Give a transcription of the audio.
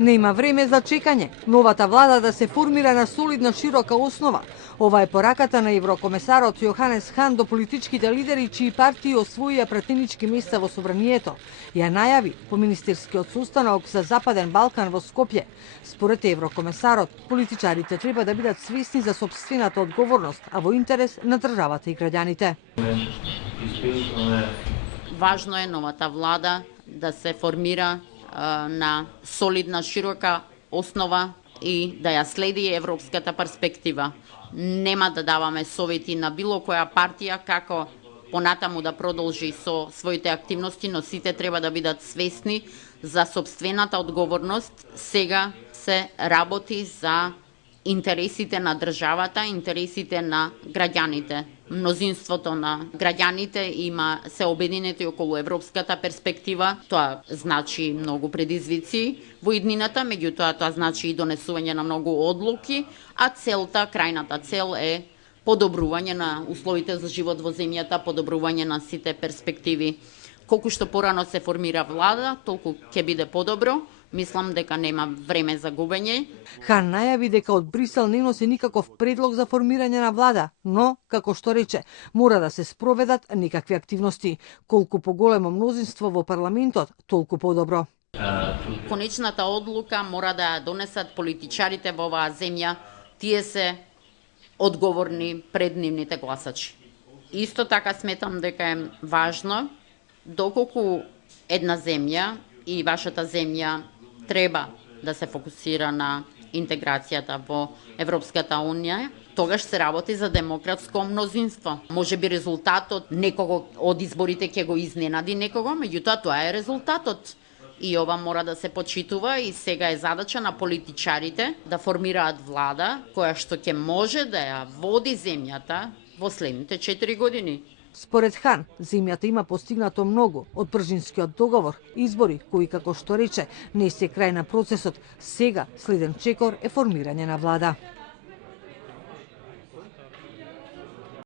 Нема време за чекање. Новата влада да се формира на солидна широка основа. Ова е пораката на еврокомесарот Јоханес Хан до политичките лидери чии партии освоија претенички места во собранието. Ја најави по министерскиот состанок за Западен Балкан во Скопје. Според еврокомесарот, политичарите треба да бидат свесни за сопствената одговорност, а во интерес на државата и граѓаните. Важно е новата влада да се формира на солидна, широка основа и да ја следи европската перспектива. Нема да даваме совети на било која партија како понатаму да продолжи со своите активности, но сите треба да бидат свесни за сопствената одговорност. Сега се работи за интересите на државата, интересите на граѓаните. Мнозинството на граѓаните се обединети околу европската перспектива. Тоа значи многу предизвици во иднината, меѓутоа тоа значи и донесување на многу одлуки, а крајната цел е подобрување на условите за живот во земјата, подобрување на сите перспективи. Колку што порано се формира влада, толку ќе биде подобро. Мислам дека нема време за губење. Хан најави дека од Брисел не носи никаков предлог за формирање на влада, но, како што рече, мора да се спроведат некакви активности. Колку поголемо мнозинство во парламентот, толку подобро. Конечната одлука мора да ја донесат политичарите во оваа земја. Тие се одговорни пред нивните гласачи. Исто така сметам дека е важно, доколку една земја и вашата земја треба да се фокусира на интеграцијата во Европската Унија, тогаш се работи за демократско мнозинство. Може би резултатот некого од изборите ќе го изненади некого, меѓутоа тоа е резултатот. И ова мора да се почитува и сега е задача на политичарите да формираат влада која што ќе може да ја води земјата во следните 4 години. Според Хан, земјата има постигнато многу од Пржинскиот договор, избори кои, како што рече, не се крај на процесот. Сега, следен чекор е формирање на влада.